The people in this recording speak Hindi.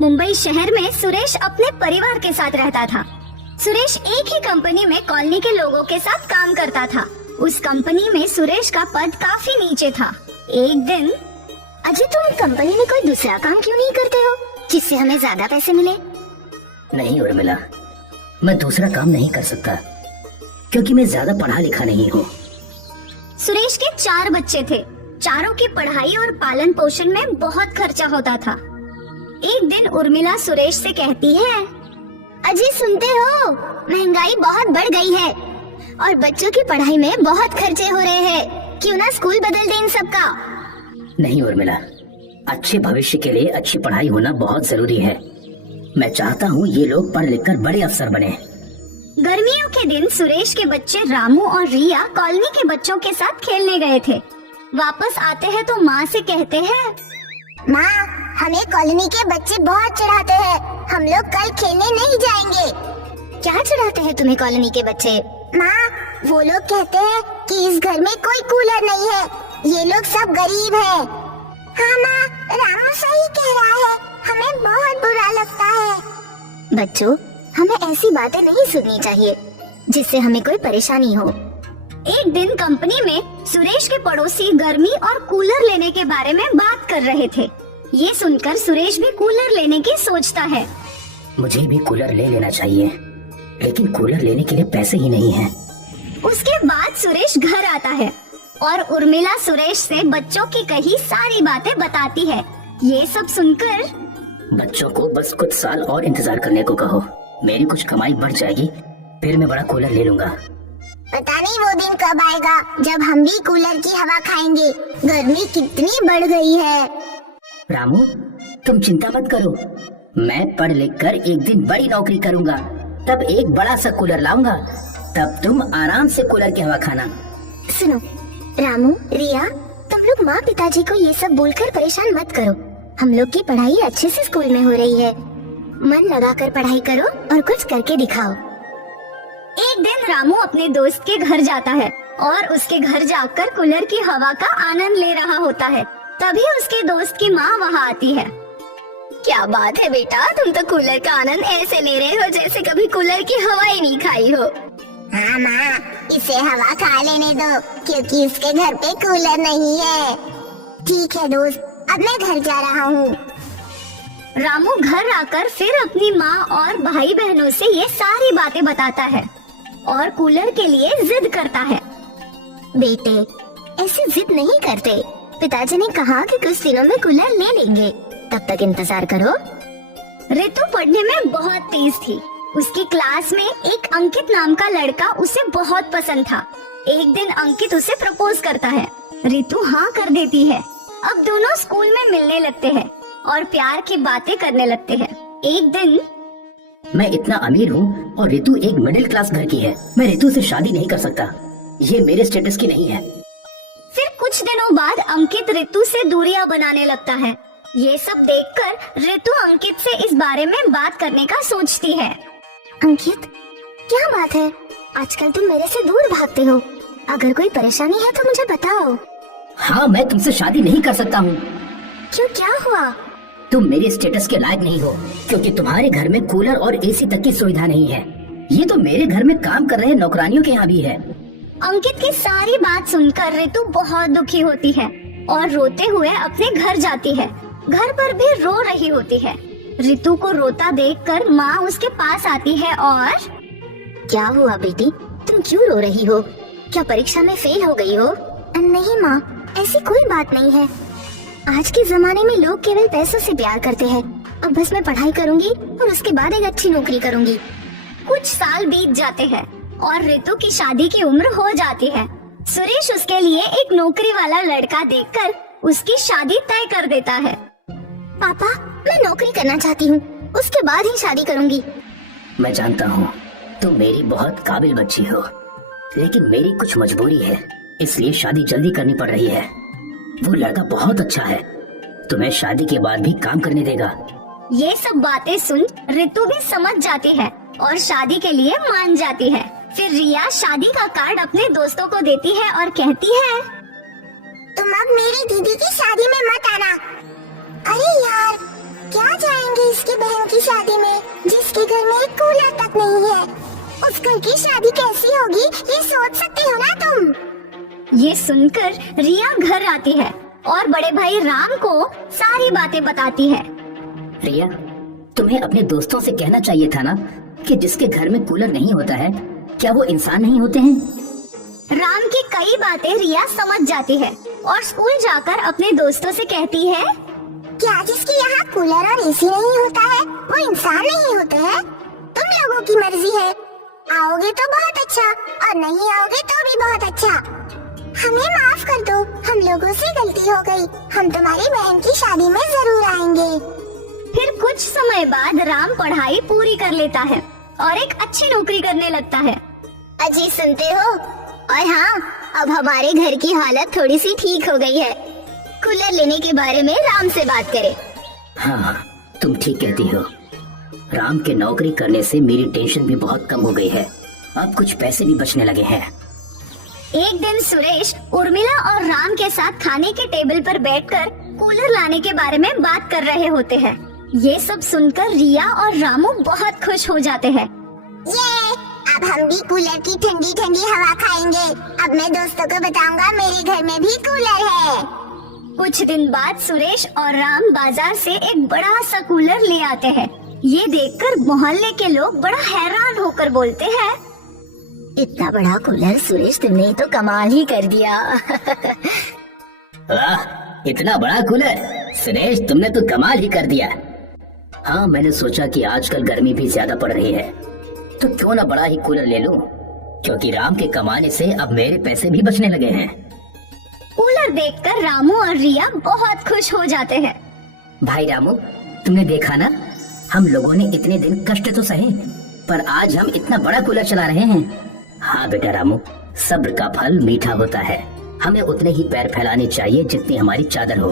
मुंबई शहर में सुरेश अपने परिवार के साथ रहता था। सुरेश एक ही कंपनी में कॉलोनी के लोगों के साथ काम करता था। उस कंपनी में सुरेश का पद काफी नीचे था। एक दिन, अजय, तुम कंपनी में कोई दूसरा काम क्यों नहीं करते हो जिससे हमें ज्यादा पैसे मिले? नहीं उर्मिला, मैं दूसरा काम नहीं कर सकता क्योंकि मैं ज्यादा पढ़ा लिखा नहीं हूँ। सुरेश के 4 बच्चे थे। चारों की पढ़ाई और पालन पोषण में बहुत खर्चा होता था। एक दिन उर्मिला सुरेश से कहती है, अजय, सुनते हो, महंगाई बहुत बढ़ गई है और बच्चों की पढ़ाई में बहुत खर्चे हो रहे हैं। क्यों ना स्कूल बदल दें इन सबका? नहीं उर्मिला, अच्छे भविष्य के लिए अच्छी पढ़ाई होना बहुत जरूरी है। मैं चाहता हूँ ये लोग पढ़ लिख कर बड़े अफसर बने। गर्मियों के दिन सुरेश के बच्चे रामू और रिया कॉलोनी के बच्चों के साथ खेलने गए थे। वापस आते हैं तो माँ से कहते हैं, माँ, हमें कॉलोनी के बच्चे बहुत चिढ़ाते हैं, हम लोग कल खेलने नहीं जाएंगे। क्या चिढ़ाते हैं तुम्हें कॉलोनी के बच्चे? माँ, वो लोग कहते हैं कि इस घर में कोई कूलर नहीं है, ये लोग सब गरीब हैं। हाँ माँ, रामू सही कह रहा है, हमें बहुत बुरा लगता है। बच्चों, हमें ऐसी बातें नहीं सुननी चाहिए जिससे हमें कोई परेशानी हो। एक दिन कंपनी में सुरेश के पड़ोसी गर्मी और कूलर लेने के बारे में बात कर रहे थे। ये सुनकर सुरेश भी कूलर लेने की सोचता है। मुझे भी कूलर ले लेना चाहिए, लेकिन कूलर लेने के लिए पैसे ही नहीं हैं। उसके बाद सुरेश घर आता है और उर्मिला सुरेश से बच्चों की कही सारी बातें बताती है। ये सब सुनकर, बच्चों को बस कुछ साल और इंतजार करने को कहो, मेरी कुछ कमाई बढ़ जाएगी, फिर मैं बड़ा कूलर ले लूंगा। पता नहीं वो दिन कब आएगा जब हम भी कूलर की हवा खाएंगे। गर्मी कितनी बढ़ गई है। रामू, तुम चिंता मत करो, मैं पढ़ लिख कर एक दिन बड़ी नौकरी करूंगा, तब एक बड़ा सा कूलर लाऊंगा, तब तुम आराम से कूलर की हवा खाना। सुनो रामू, रिया, तुम लोग माँ पिताजी को ये सब बोलकर परेशान मत करो। हम लोग की पढ़ाई अच्छे से स्कूल में हो रही है। मन लगाकर पढ़ाई करो और कुछ करके दिखाओ। एक दिन रामू अपने दोस्त के घर जाता है और उसके घर जाकर कूलर की हवा का आनंद ले रहा होता है। तभी उसके दोस्त की माँ वहाँ आती है। क्या बात है बेटा, तुम तो कूलर का आनंद ऐसे ले रहे हो जैसे कभी कूलर की हवा ही नहीं खाई हो। हाँ माँ, इसे हवा खा लेने दो क्योंकि इसके घर पे कूलर नहीं है। ठीक है दोस्त, अब मैं घर जा रहा हूँ। रामू घर आकर फिर अपनी माँ और भाई बहनों से ये सारी बातें बताता है और कूलर के लिए जिद करता है। बेटे, ऐसी जिद नहीं करते। पिताजी ने कहा कि कुछ दिनों में कूलर ले लेंगे, तब तक इंतजार करो। रितु पढ़ने में बहुत तेज थी। उसकी क्लास में एक अंकित नाम का लड़का उसे बहुत पसंद था। एक दिन अंकित उसे प्रपोज करता है। रितु हाँ कर देती है। अब दोनों स्कूल में मिलने लगते हैं और प्यार की बातें करने लगते हैं। एक दिन, मैं इतना अमीर हूँ और रितु एक मिडिल क्लास घर की है, मैं रितु से शादी नहीं कर सकता, ये मेरे स्टेटस की नहीं है। फिर कुछ दिनों बाद अंकित रितु से दूरियां बनाने लगता है। ये सब देखकर रितु अंकित से इस बारे में बात करने का सोचती है। अंकित, क्या बात है, आजकल तुम मेरे से दूर भागते हो? अगर कोई परेशानी है तो मुझे बताओ। हाँ, मैं तुमसे शादी नहीं कर सकता हूँ। क्यों, क्या हुआ? तुम मेरे स्टेटस के लायक नहीं हो क्योंकि तुम्हारे घर में कूलर और एसी तक की सुविधा नहीं है। ये तो मेरे घर में काम कर रहे नौकरानियों के यहाँ भी है। अंकित की सारी बात सुनकर रितु बहुत दुखी होती है और रोते हुए अपने घर जाती है। घर पर भी रो रही होती है। रितु को रोता देखकर माँ उसके पास आती है और, क्या हुआ बेटी, तुम क्यों रो रही हो? क्या परीक्षा में फेल हो गई हो? नहीं माँ, ऐसी कोई बात नहीं है। आज के जमाने में लोग केवल पैसों से प्यार करते हैं। अब बस मैं पढ़ाई करूँगी और उसके बाद एक अच्छी नौकरी करूँगी। कुछ साल बीत जाते हैं और रितु की शादी की उम्र हो जाती है। सुरेश उसके लिए एक नौकरी वाला लड़का देखकर उसकी शादी तय कर देता है। पापा, मैं नौकरी करना चाहती हूँ, उसके बाद ही शादी करूँगी। मैं जानता हूँ तुम मेरी बहुत काबिल बच्ची हो, लेकिन मेरी कुछ मजबूरी है, इसलिए शादी जल्दी करनी पड़ रही है। वो लड़का बहुत अच्छा है, तुम्हें शादी के बाद भी काम करने देगा। ये सब बातें सुन रितु भी समझ जाती है और शादी के लिए मान जाती है। फिर रिया शादी का कार्ड अपने दोस्तों को देती है और कहती है, तुम अब मेरी दीदी की शादी में मत आना। अरे यार, क्या जाएंगे इस की बहन की शादी में जिसके घर में एक कूलर तक नहीं है, उस घर की शादी कैसी होगी ये सोच सकती हो ना तुम। ये सुनकर रिया घर आती है और बड़े भाई राम को सारी बातें बताती है। रिया, तुम्हें अपने दोस्तों से कहना चाहिए था ना कि जिसके घर में कूलर नहीं होता है, क्या वो इंसान नहीं होते हैं? राम की कई बातें रिया समझ जाती है और स्कूल जाकर अपने दोस्तों से कहती है, क्या जिसके यहाँ कूलर और एसी नहीं होता है वो इंसान नहीं होते हैं? तुम लोगों की मर्जी है, आओगे तो बहुत अच्छा और नहीं आओगे तो भी बहुत अच्छा। हमें माफ कर दो, हम लोगों से गलती हो गई, हम तुम्हारी बहन की शादी में जरूर आएंगे। फिर कुछ समय बाद राम पढ़ाई पूरी कर लेता है और एक अच्छी नौकरी करने लगता है। अजी सुनते हो? और हाँ, अब हमारे घर की हालत थोड़ी सी ठीक हो गई है। कूलर लेने के बारे में राम से बात करें। हाँ, तुम ठीक कहती हो। राम के नौकरी करने से मेरी टेंशन भी बहुत कम हो गई है। अब कुछ पैसे भी बचने लगे हैं। एक दिन सुरेश उर्मिला और राम के साथ खाने के टेबल पर बैठकर कूलर लाने के बारे में बात कर रहे होते हैं। ये सब सुनकर रिया और रामू बहुत खुश हो जाते हैं। ये अब हम भी कूलर की ठंडी ठंडी हवा खाएंगे। अब मैं दोस्तों को बताऊंगा मेरे घर में भी कूलर है। कुछ दिन बाद सुरेश और राम बाजार से एक बड़ा सा कूलर ले आते हैं। ये देखकर मोहल्ले के लोग बड़ा हैरान होकर बोलते हैं, इतना बड़ा कूलर सुरेश, तुमने तो कमाल ही कर दिया। वाह, इतना बड़ा कूलर! सुरेश, तुमने तो कमाल ही कर दिया। हाँ, मैंने सोचा कि आजकल गर्मी भी ज्यादा पड़ रही है, तो क्यों ना बड़ा ही कूलर ले लूं, क्योंकि राम के कमाने से अब मेरे पैसे भी बचने लगे हैं। कूलर देखकर रामू और रिया बहुत खुश हो जाते हैं। भाई रामू, तुमने देखा ना, हम लोगों ने इतने दिन कष्ट तो सहे, पर आज हम इतना बड़ा कूलर चला रहे हैं। हाँ बेटा रामू, सब्र का फल मीठा होता है। हमें उतने ही पैर फैलाने चाहिए जितनी हमारी चादर हो।